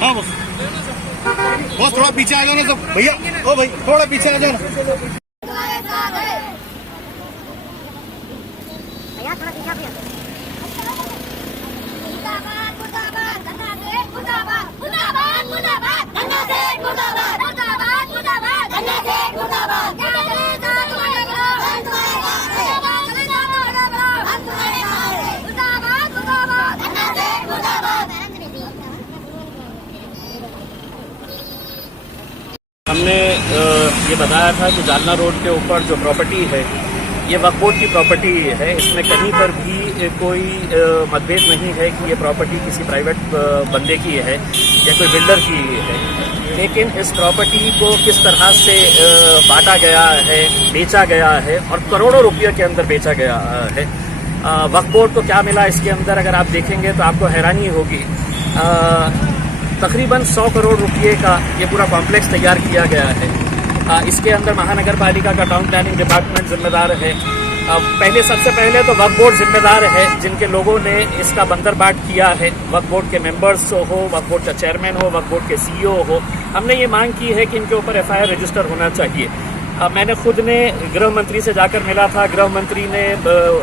हाँ बस थोड़ा पीछे आ जाओ ना सब भैया। ओ भाई थोड़ा पीछे आ जाओ ना। हमने ये बताया था कि जालना रोड के ऊपर जो प्रॉपर्टी है ये वक्फ बोर्ड की प्रॉपर्टी है। इसमें कहीं पर भी कोई मतभेद नहीं है कि ये प्रॉपर्टी किसी प्राइवेट बंदे की है या कोई बिल्डर की है। लेकिन इस प्रॉपर्टी को किस तरह से बांटा गया है, बेचा गया है और करोड़ों रुपये के अंदर बेचा गया है। वक्फ बोर्ड को क्या मिला इसके अंदर अगर आप देखेंगे तो आपको हैरानी होगी। तकरीबन 100 करोड़ रुपए का ये पूरा कॉम्प्लेक्स तैयार किया गया है। इसके अंदर महानगर पालिका का टाउन प्लानिंग डिपार्टमेंट जिम्मेदार है। सबसे पहले तो वक्फ बोर्ड जिम्मेदार है, जिनके लोगों ने इसका बंदरबाट किया है। वक्फ बोर्ड के मेंबर्स हो, वक्फ बोर्ड का चेयरमैन हो, वक्फ बोर्ड के सीईओ हो। हमने ये मांग की है कि इनके ऊपर एफआईआर रजिस्टर होना चाहिए। मैंने खुद ने गृह मंत्री से जाकर मिला था। गृह मंत्री ने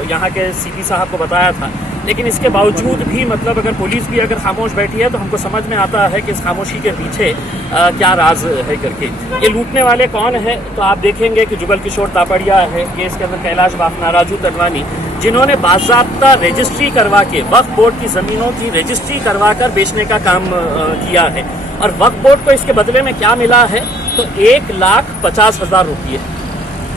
यहाँ के सीपी साहब को बताया था, लेकिन इसके बावजूद भी मतलब अगर पुलिस भी अगर खामोश बैठी है तो हमको समझ में आता है कि इस खामोशी के पीछे क्या राज है करके। ये लूटने वाले कौन है तो आप देखेंगे कि जुगल किशोर तापड़िया है, ये इसके अंदर कैलाश बाफना, राजू तनवानी, जिन्होंने बाज़ाब्ता रजिस्ट्री करवा के वक्फ बोर्ड की ज़मीनों की रजिस्ट्री करवा कर बेचने का काम किया है। और वक्फ बोर्ड को इसके बदले में क्या मिला है तो 1,50,000 रुपये,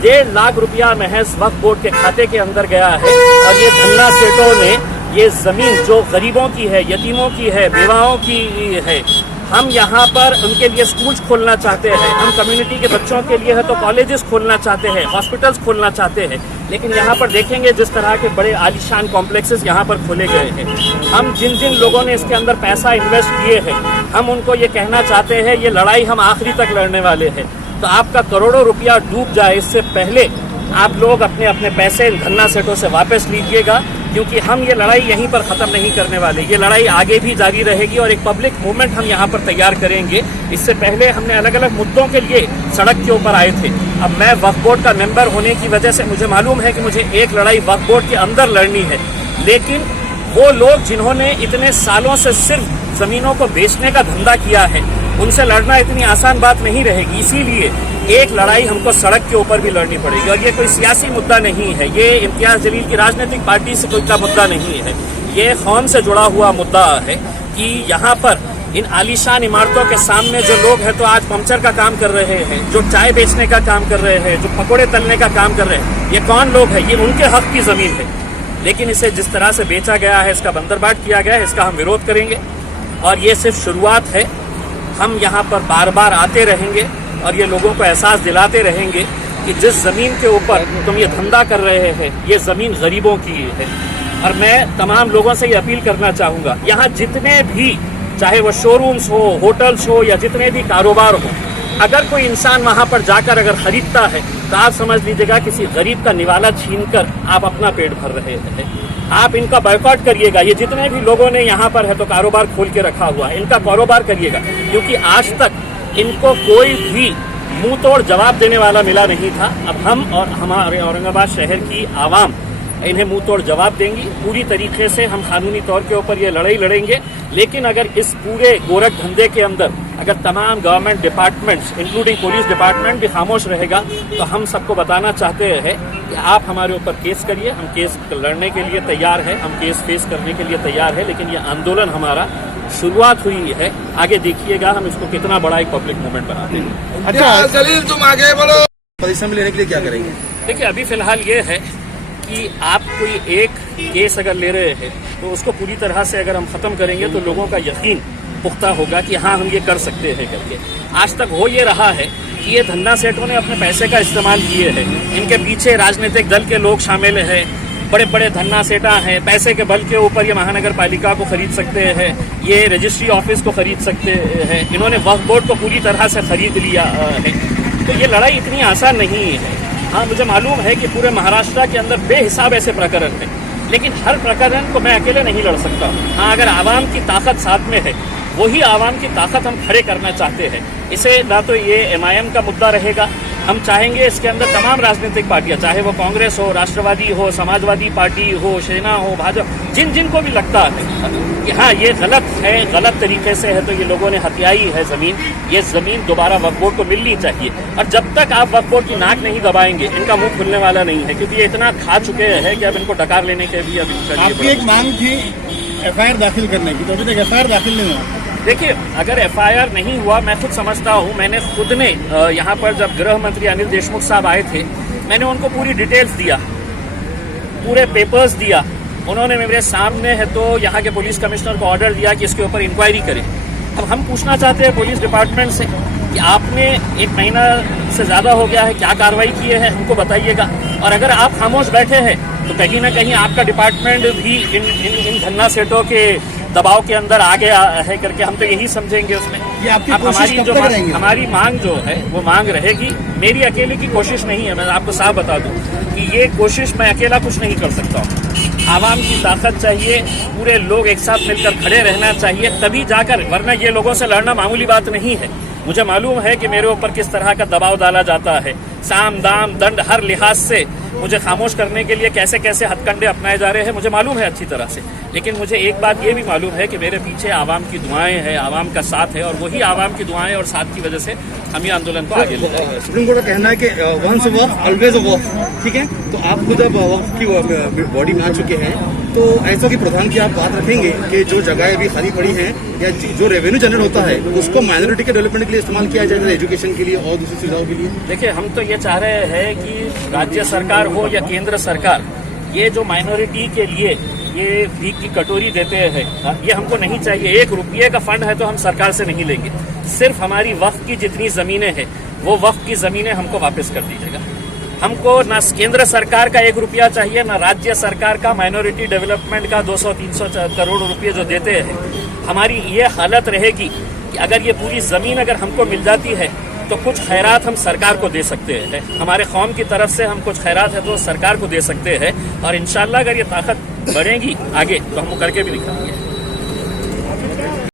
1.5 लाख रुपया महज वक्फ बोर्ड के खाते के अंदर गया है। और ये धन्ना सेठों ने ये जमीन जो गरीबों की है, यतीमों की है, बेवाओं की है, हम यहाँ पर उनके लिए स्कूल्स खोलना चाहते हैं, हम कम्युनिटी के बच्चों के लिए है तो कॉलेजेस खोलना चाहते हैं, हॉस्पिटल्स खोलना चाहते हैं। लेकिन यहाँ पर देखेंगे जिस तरह के बड़े आलीशान कॉम्प्लेक्सेस यहाँ पर खोले गए हैं। हम जिन जिन लोगों ने इसके अंदर पैसा इन्वेस्ट किए हैं, हम उनको ये कहना चाहते हैं ये लड़ाई हम आखिरी तक लड़ने वाले हैं। तो आपका करोड़ों रुपया डूब जाए इससे पहले आप लोग अपने अपने पैसे इन धन्ना सेठों से वापस लीजिएगा, क्योंकि हम ये लड़ाई यहीं पर ख़त्म नहीं करने वाले। ये लड़ाई आगे भी जारी रहेगी और एक पब्लिक मूवमेंट हम यहाँ पर तैयार करेंगे। इससे पहले हमने अलग अलग मुद्दों के लिए सड़क के ऊपर आए थे। अब मैं वक्फ बोर्ड का मेंबर होने की वजह से मुझे मालूम है कि मुझे एक लड़ाई वक्फ बोर्ड के अंदर लड़नी है। लेकिन वो लोग जिन्होंने इतने सालों से सिर्फ ज़मीनों को बेचने का धंधा किया है, उनसे लड़ना इतनी आसान बात नहीं रहेगी। इसीलिए एक लड़ाई हमको सड़क के ऊपर भी लड़नी पड़ेगी। और ये कोई सियासी मुद्दा नहीं है, ये इम्तियाज जलील की राजनीतिक पार्टी से कोई का मुद्दा नहीं है, ये कौम से जुड़ा हुआ मुद्दा है कि यहाँ पर इन आलीशान इमारतों के सामने जो लोग हैं तो आज पंचर का काम कर रहे हैं, जो चाय बेचने का काम कर रहे हैं, जो पकोड़े तलने का काम कर रहे हैं, ये कौन लोग हैं? ये उनके हक की ज़मीन है। लेकिन इसे जिस तरह से बेचा गया है, इसका बंदरबाट किया गया है, इसका हम विरोध करेंगे। और ये सिर्फ शुरुआत है। हम यहाँ पर बार बार आते रहेंगे और ये लोगों को एहसास दिलाते रहेंगे कि जिस ज़मीन के ऊपर तुम ये धंधा कर रहे हैं, ये ज़मीन गरीबों की है। और मैं तमाम लोगों से ये अपील करना चाहूँगा, यहाँ जितने भी, चाहे वो शोरूम्स हो, होटल्स हो या जितने भी कारोबार हो, अगर कोई इंसान वहाँ पर जाकर अगर खरीदता है तो आप समझ लीजिएगा किसी गरीब का निवाला छीनकर आप अपना पेट भर रहे हैं। आप इनका बायकॉट करिएगा। ये जितने भी लोगों ने यहाँ पर है तो कारोबार खोल के रखा हुआ है, इनका कारोबार करिएगा, क्योंकि आज तक इनको कोई भी मुंह तोड़ जवाब देने वाला मिला नहीं था। अब हम और हमारे औरंगाबाद शहर की आवाम इन्हें मुंह तोड़ जवाब देंगी। पूरी तरीके से हम कानूनी तौर के ऊपर ये लड़ाई लड़ेंगे। लेकिन अगर इस पूरे गोरख धंधे के अंदर अगर तमाम government departments including police department भी खामोश रहेगा तो हम सबको बताना चाहते हैं कि आप हमारे ऊपर केस करिए। हम केस लड़ने के लिए तैयार हैं, हम केस फेस करने के लिए तैयार है। लेकिन ये आंदोलन हमारा शुरुआत हुई है, आगे देखिएगा हम इसको कितना बड़ा एक पब्लिक मूवमेंट बनाते हैं। अच्छा जलील, तुम आगे बढ़ो। परिश्रम में लेने के लिए क्या करेंगे? देखिए, अभी फिलहाल ये है कि आप कोई एक केस अगर ले रहे हैं तो उसको पूरी तरह से अगर हम ख़त्म करेंगे तो लोगों का यकीन पुख्ता होगा कि हाँ हम ये कर सकते हैं करके। आज तक हो ये रहा है कि ये धन्ना सेठों ने अपने पैसे का इस्तेमाल किए हैं, इनके पीछे राजनीतिक दल के लोग शामिल हैं, बड़े बड़े धन्ना सेठा हैं, पैसे के बल के ऊपर ये महानगर पालिका को खरीद सकते हैं, ये रजिस्ट्री ऑफिस को खरीद सकते हैं, इन्होंने वक्फ बोर्ड को पूरी तरह से खरीद लिया है। तो ये लड़ाई इतनी आसान नहीं है। हाँ, मुझे मालूम है कि पूरे महाराष्ट्र के अंदर बेहिसाब ऐसे प्रकरण हैं, लेकिन हर प्रकरण को मैं अकेले नहीं लड़ सकता। हाँ, अगर आवाम की ताकत साथ में है, वही आवाम की ताकत हम खड़े करना चाहते हैं। इसे ना तो ये MIM का मुद्दा रहेगा, हम चाहेंगे इसके अंदर तमाम राजनीतिक पार्टियां, चाहे वो कांग्रेस हो, राष्ट्रवादी हो, समाजवादी पार्टी हो, सेना हो, भाजपा, जिनको भी लगता है कि हाँ ये गलत है, गलत तरीके से है, तो ये लोगों ने हथियाई है ज़मीन, ये ज़मीन दोबारा वक्फ बोर्ड को मिलनी चाहिए। और जब तक आप वक्फ बोर्ड की नाक नहीं दबाएंगे, इनका मुंह खुलने वाला नहीं है, क्योंकि ये इतना खा चुके हैं कि अब इनको डकार लेने के भी अब आपकी एक मांग थी FIR दाखिल करने की, तो अभी तक FIR दाखिल नहीं हुआ। देखिए, अगर FIR नहीं हुआ, मैं खुद समझता हूँ, मैंने खुद ने यहाँ पर जब गृह मंत्री अनिल देशमुख साहब आए थे, मैंने उनको पूरी डिटेल्स दिया, पूरे पेपर्स दिया, उन्होंने मेरे सामने है तो यहाँ के पुलिस कमिश्नर को ऑर्डर दिया कि इसके ऊपर इंक्वायरी करें। अब हम पूछना चाहते हैं पुलिस डिपार्टमेंट से कि आपने 1 महीना से ज़्यादा हो गया है, क्या कार्रवाई किए हैं, हमको बताइएगा। और अगर आप खामोश बैठे हैं तो कहीं ना कहीं आपका डिपार्टमेंट भी इन धन्ना सेठों के दबाव के अंदर आ गया है करके हम तो यही समझेंगे उसमें। ये आपकी कोशिश कब तक रहेंगी? हमारी मांग जो है वो मांग रहेगी, मेरी अकेले की कोशिश नहीं है। मैं आपको साफ बता दूं कि ये कोशिश मैं अकेला कुछ नहीं कर सकता हूँ। आवाम की ताकत चाहिए, पूरे लोग एक साथ मिलकर खड़े रहना चाहिए, तभी जाकर, वरना ये लोगों से लड़ना मामूली बात नहीं है। मुझे मालूम है कि मेरे ऊपर किस तरह का दबाव डाला जाता है, साम दाम दंड हर लिहाज से मुझे खामोश करने के लिए कैसे कैसे हथकंडे अपनाए जा रहे हैं, मुझे मालूम है अच्छी तरह से। लेकिन मुझे एक बात ये भी मालूम है कि मेरे पीछे आवाम की दुआएं हैं, आवाम का साथ है, और वही आवाम की दुआएं और साथ की वजह से हम ये आंदोलन को आगे ले जाएंगे। सुप्रीम कोर्ट का कहना है कि वंस वक्फ ऑलवेज वक्फ, ठीक है। तो आप खुद अब वक्फ की बॉडी में आ चुके हैं, तो ऐसा कि प्रधान की आप बात रखेंगे कि जो जगह अभी खाली पड़ी हैं या जो रेवेन्यू जनरेट होता है उसको माइनॉरिटी के डेवलपमेंट के लिए इस्तेमाल किया जाए, एजुकेशन के लिए और दूसरी सुविधाओं के लिए। देखिए, हम तो ये चाह रहे हैं कि राज्य सरकार हो या केंद्र सरकार, ये जो माइनॉरिटी के लिए ये भीख की कटोरी देते हैं, ये हमको नहीं चाहिए। 1 रुपये का फंड है तो हम सरकार से नहीं लेंगे, सिर्फ हमारी वक्फ की जितनी जमीनें हैं वो वक्फ की जमीनें हमको वापस कर दीजिएगा। हमको ना केंद्र सरकार का 1 रुपया चाहिए, ना राज्य सरकार का माइनॉरिटी डेवलपमेंट का 200-300 करोड़ रुपये जो देते हैं। हमारी ये हालत रहेगी कि अगर ये पूरी जमीन अगर हमको मिल जाती है तो कुछ खैरात हम सरकार को दे सकते हैं, हमारे कौम की तरफ से हम कुछ खैरात है तो सरकार को दे सकते हैं, और इंशाल्लाह अगर ये ताकत बढ़ेगी आगे तो हम करके भी दिखाएंगे।